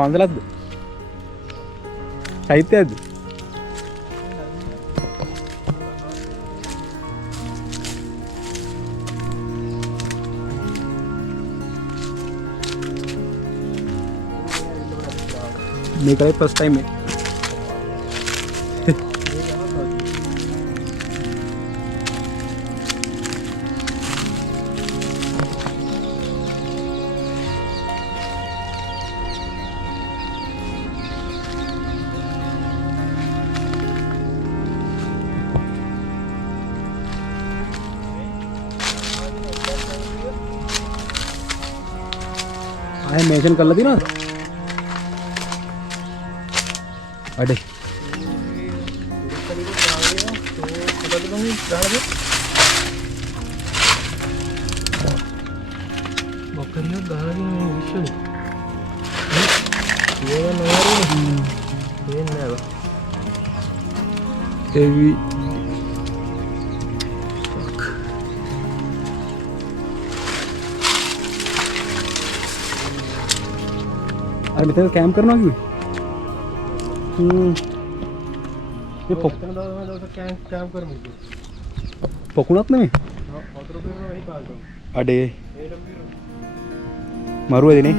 පාන්සලක්ද? චෛත්‍යයක්ද? මේකයි first time එක. ආයෙ මේෂන් කරලා දිනවද? අඩේ මොකක්ද ගහගෙන විශ්වනේ ඒක නෑරේ දෙන්නේ නෑ ඒවි අර මෙතන කැම්ප් කරනවා කිව්වේ ये काम कर मुझे පොකුණක් නෙමෙයි ₹4 वही पाल दो අඩේ මරුවේදනේ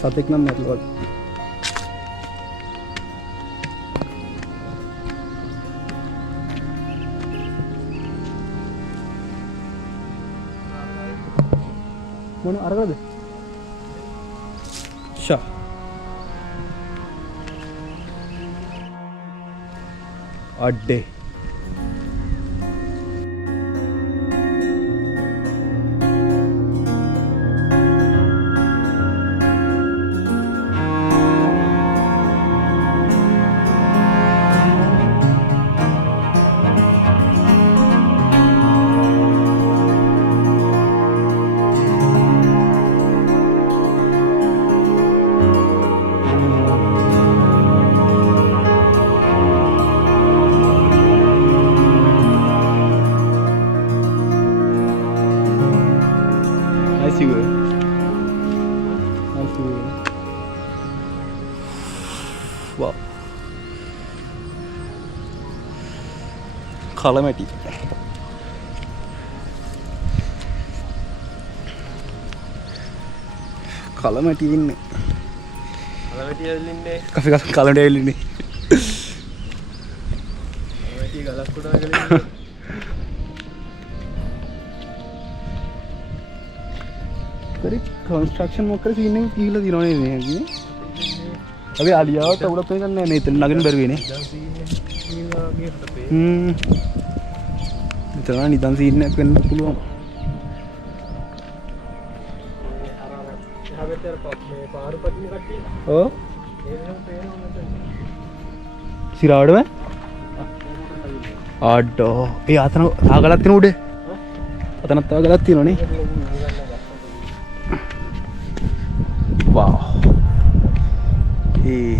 සතෙක් නම් මැරලුවා මොන අරගලද ෂා අඩේ wow කලමැටි කලමැටි ඉන්නේ කලමැටි ඇවිල්ලින්නේ කෆි කලමැටි ඇවිල්ලින්නේ කලමැටි ගලක් උඩ නැගලා කරි කන්ස්ට්‍රක්ෂන් මොකද සීන් එක කියලා දිනවනේ නේ කියන්නේ අපි අලියාවට උඩට ගන්න නෑ නේ එතන නගින්න බැරි වෙන්නේ දැන් සීන් එක ගියත් මෙතන නිදන් සීන් එකක් වෙන්න පුළුවන් මේ පාරු පදින කට්ටිය ඔව් ඒකම පේනවා මට සිරාවඩම ආඩෝ ඒ අතන ආගලක් තියෙන උඩේ අතනත් ආගලක් තියෙනවනේ wow hey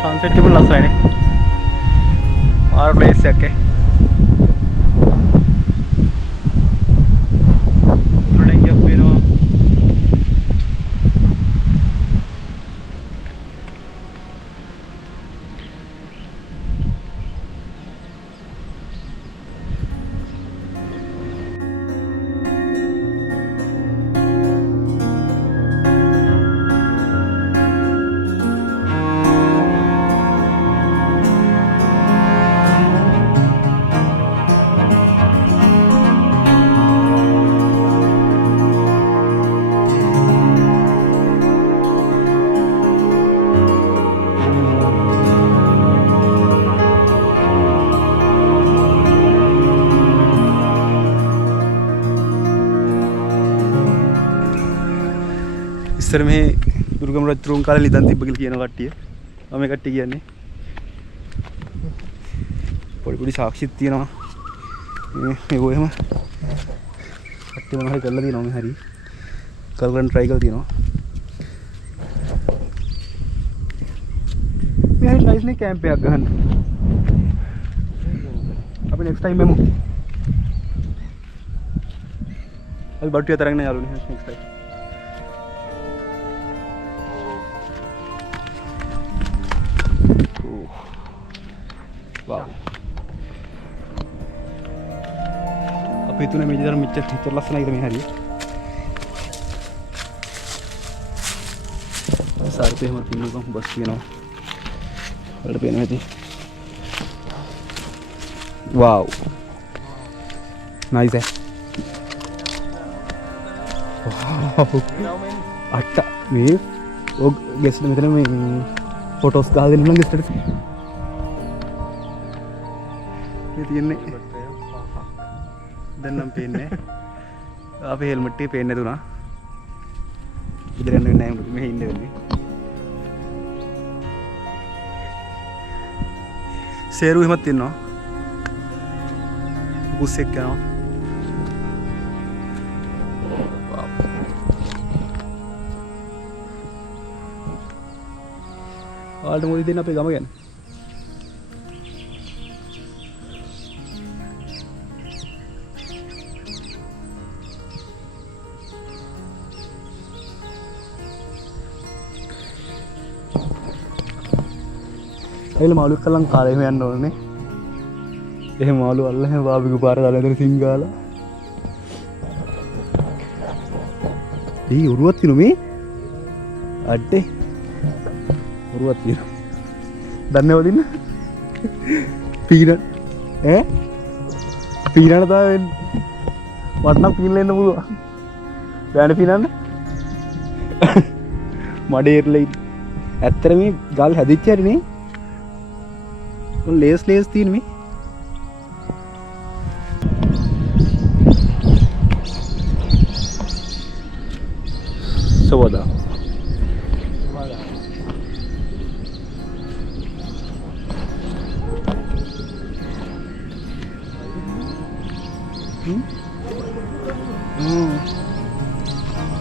sunset එක ලස්සනයිනේ ආර ප්ලේස් එකක් උඩින් ගියපු වෙනවා ඉස්සර මේ දුර්ගම රජතුරුන් කාලේ නිදන් තිබ්බ කියලා කියන කට්ටිය. මම මේ කට්ටිය කියන්නේ. පොඩි සාක්ෂිත් තියෙනවා. මේ ඔයම කට්ටිය මොනවා හරි කරලා තියෙනවා මේ හරි. කරගන්න try කරලා තියෙනවා. මේ හරි nice නේ කැම්ප් එකක් ගහන්න. අපි next time එමු. අපි බට්ටිය තරගෙන යාළුවනේ next time. Wow. අපි හිතුනේ මේ විදිහට මෙච්චර ලස්සනයි කියලා මේ හරිය. සාර්පේ හැම තින්නකම් බස් කියනවා. වලට පේනවා ඇති. Wow. Nice. Wow. අට මේ ඔය ගෙස්ට් මෙතන මේ ෆොටෝස් ගහලා දෙන්න නම් ගෙස්ට්ට. මේ තියන්නේ දැන් නම් පේන්නේ. අපේ හෙල්මට් එක පේන්නේ නැතුණා. ඉතින් යන්න වෙන්නේ නැහැ මෙහෙ ඉන්න වෙන්නේ. සේරු එහෙමත් තියෙනවා. බුස් එක යනවා. ආල්ට මොකද දෙන්න අපේ ගම ගැන? එල මාළු කලන් කාලෙම යන්න ඕනේ. එහෙම මාළු අල්ල එහෙම බාබිකු පාර දාලා ඉඳන් සිංගාලා. ඊ උරුවක් තිනු මේ? අඩේ. උරුවක් තිනු. දන්නේවද ඉන්න? පීන ඈ? පීනන තාවෙන් වටනම් පීනලා ඉන්න පුළුවන්. බෑනේ පීනන්න. මඩේ ඉරලා ඉන්න. ඇත්තට මේ ගල් හැදිච්ච හැටි නේ. लेस तीन में सवादा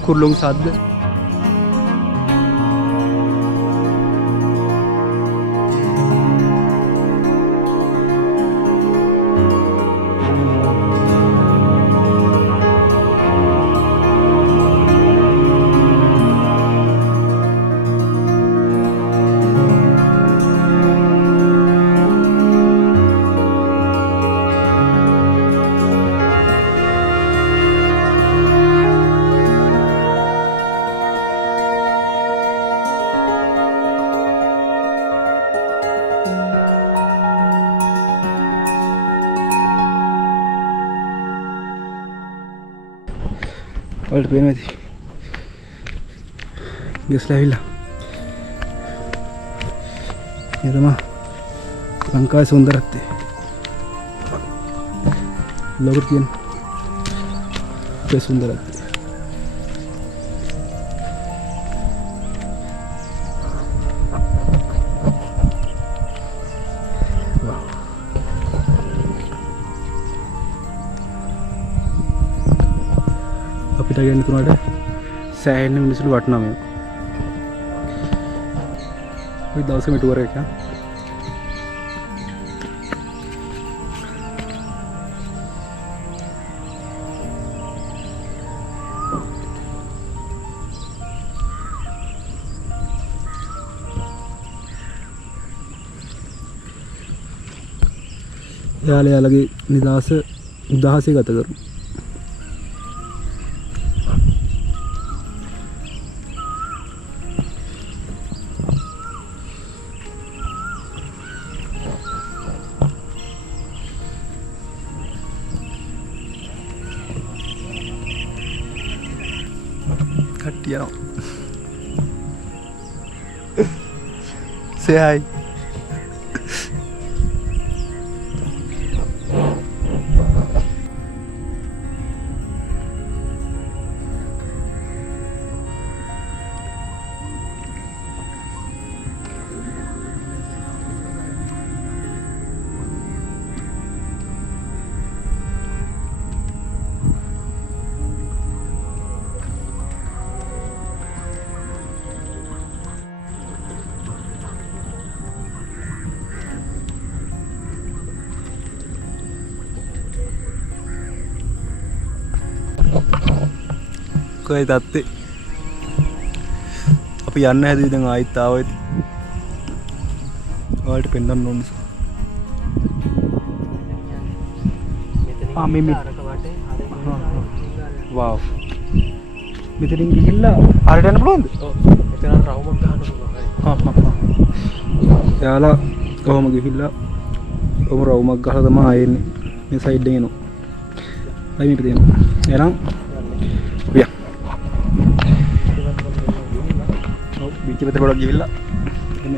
कुर्लुंग साध वलट पेन में थी गेस्ट लाविला ये तो माँ लंका सुंदर रखते लोग किन सुंदर रखते අපිට ගන්න තුනට සෑහෙන මිනිස්සුන්ට වටනවා මේ. ඔය දවසේ මේ ටුවර් එක යාලගේ නිදාස උදාහසේ ගත කරමු. කට්ටිය say hi. කොයි තත්ත්වේ අපි යන්න හැදුවේ දැන් ආයිත් ආවා ඉතින් ඔයාලට පෙන්නන්න ඕන නිසා මේ වාව් මෙතනින් ගිහිල්ලා ආරට යන්න පුළුවන්ද? ඔව් එතන රවුමක් ගන්න පුළුවන්. එයාලා කොහොම ගිහිල්ලා කොහොම රවුමක් ගහලා තමයි ආයෙන්නේ මේ සයිඩ් එකේ එනවා. අයි මේ පිටින් එනවා. ඔයා. ඔව් බීච් එකට පොඩක් ගිහිල්ලා එන්න.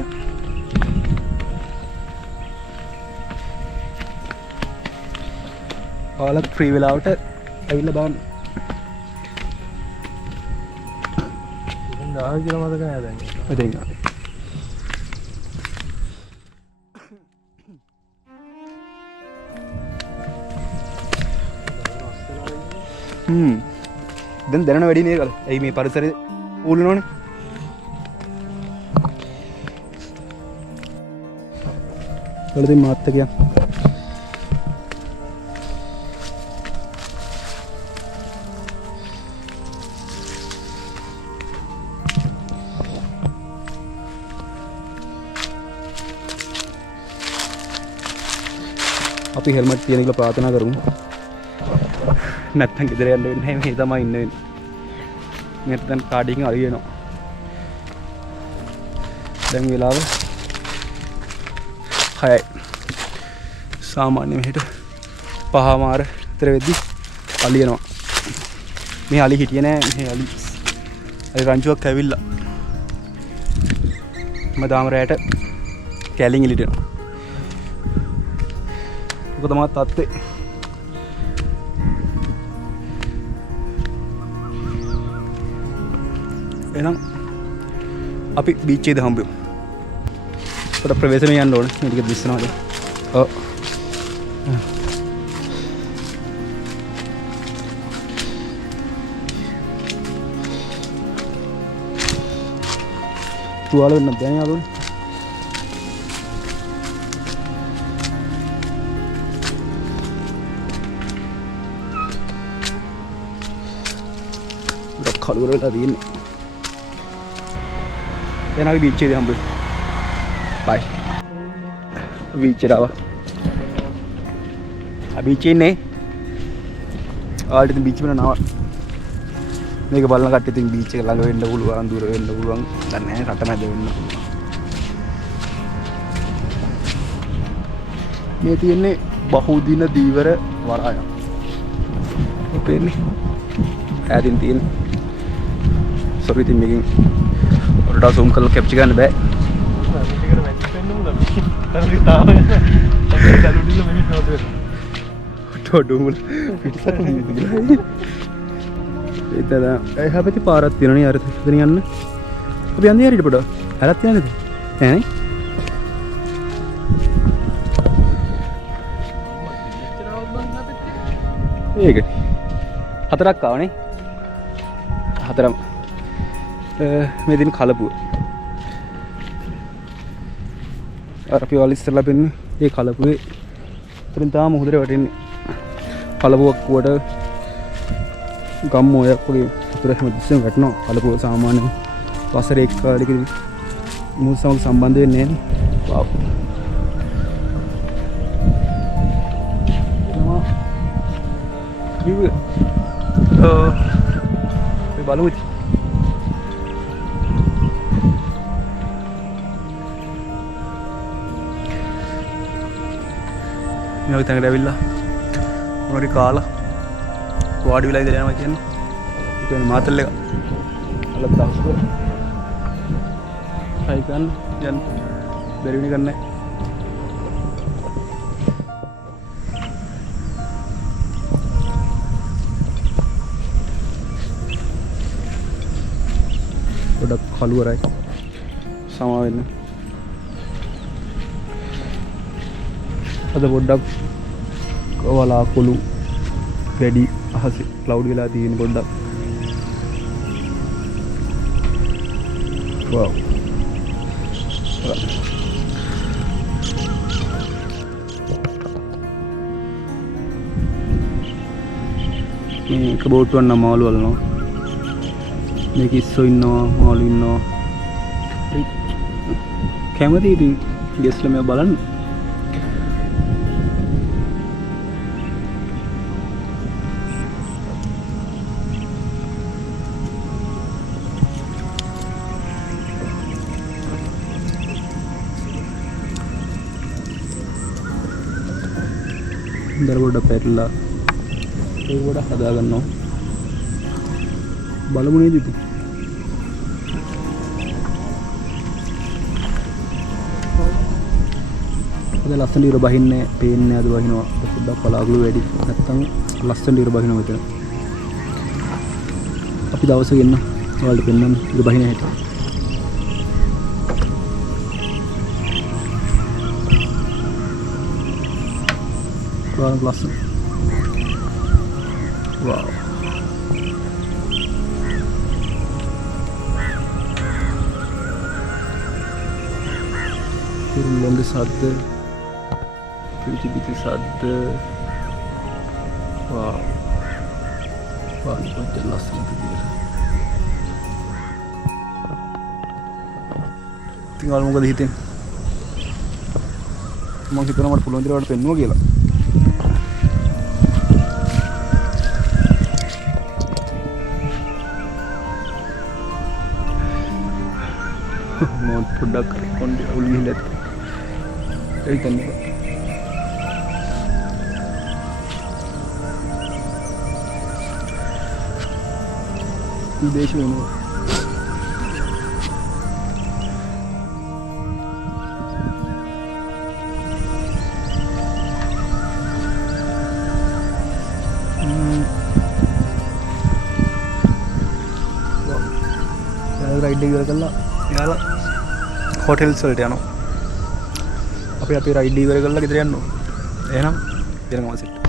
ඔයාලා ෆ්‍රී වෙලාවට ඇවිල්ලා බලන්න. ඉතින් 10 කියලා මතක නෑ දැන්. එතෙන්. දැන් දැනන වැඩි නේද? ඇයි මේ පරිසරය ඌලනෝනේ? වලදී මාත් කියන්න. අපි හෙල්මට් තියෙන කියලා ප්‍රාර්ථනා කරමු. නැත්තම් ගෙදර යන්න වෙන්නේ නැහැ මේ තමයි ඉන්න වෙන්නේ. නැත්තම් කාඩියකින් අරි වෙනවා. දැන් වෙලාව 6යි. සාමාන්‍ය මෙහෙට 5:00 විතර වෙද්දි අලි එනවා. මේ අලි හිටියේ නෑ මේ අලි රංචුවක් ඇවිල්ලා. මම දාම රැයට කැලින් එලිට එනවා. ඔක තමයි තත්ත්වේ. එහෙනම් අපි බීච් එකේද හම්බෙමු. පොඩ ප්‍රවේශමෙන් යන්න ඕනේ. මේ ටික දිස්සනවාද? ඔව්. තුවාල වෙන්න දැන් යාළුවනේ. කලුවර වෙලා තියෙන්නේ. දැන් අපි බීච් එකේ හම්බෙමු. බයි. බීච් එකට ආවා. බීච් එකේ ඉන්නේ. ආල්ට ඉතින් බීච් එක නෑ. මේක බලන කට්ටිය ඉතින් බීච් එක ළඟ වෙන්න පුළුවන්, දුර වෙන්න පුළුවන්. දැන් නෑ රට මැද වෙන්න පුළුවන්. මේ තියෙන්නේ බහුදින දීවර වරාය. පේන්නේ. ඈතින් තියෙන සොරි ඉතින් මේකෙන් ඔරඩා zoom කරලා කැප්චර් ගන්න බෑ. මේකට මැච් වෙන්න උනා. තරි තාම තමයි කලුඩිල්ල මෙහෙම නෝද. ටොඩුමුල පිටසක් නෙමෙයි. ඒතර ඒ හැබැයි පාරක් තියෙනනේ අර එතන යන්න. අපි යන්නේ හරියට පොඩ. හරක් යන්නද? ඈ නේ. ඒක. හතරක් ආවනේ. හතරම මේ දින කලපුව. අර අපි වල ඉස්සරලා පෙන්නේ මේ කලපුවේ. උතරින් තාම මුහුදට වැටෙන්නේ. කලපුවක් කුවට ගම්මෝයක් වගේ උතර හැම තිස්සෙම වැටෙනවා. කලපුව සාමාන්‍යයෙන් වසරේ එක් කාලෙකදී මුහුද සමග සම්බන්ධ වෙන්නේ නැහැ. වව්. මේ බලමු ඉතින්. මේ වගේ තැනකට ඇවිල්ලා මොනවාරි කාලා වාඩි වෙලා ඉඳලා යනවා කියන්නේ. ඒ කියන්නේ මාතල් එක. අලක් දවසක හයි ගන්න යන්න බැරි වෙන්නේ ගන්නෑ. ගොඩක් කළුවරයි සමා වෙන්න. අද පොඩ්ඩක් වලාකුළු වැඩි අහසේ ක්ලවුඩ් වෙලා තියෙන පොඩ්ඩක්. වව්. මේක බෝට්ටුවක් නම් මාළු වලනවා. මේක ඉස්සෝ ඉන්නවා මාළු ඉන්නවා කැමති ඉතින් ගෙස්ලා මේවා බලන්න දරගොඩ පැටලා ඒ ගොඩ හදාගන්නවා බලමු නේද ඉතින් අද ලස්සන ඉර බහින්නේ පේන්නේ අද බහිනවා පොඩ්ඩක් පලාගුළු වැඩි නැත්තම් ලස්සන ඉර බහිනවා මෙතන අපි දවසක එන්න ඔයාලට පෙන්නන්න ඉර බහින හැටි Wow, listen. Wow. Kurulungi sadde. Biti sadde. Wow. Wow, ini kocak listen itu dia. Tinggal mau hitin. Mau kita nomor puluhan tidak ada penuh gila. Mau produk kondi uli lihat ikan ni desh ini ride juga kan lah ya lah hotels වලට යනවා අපි ride ඉවර කරලා ගෙදර යන්න ඕන එහෙනම් දෙනගම සිට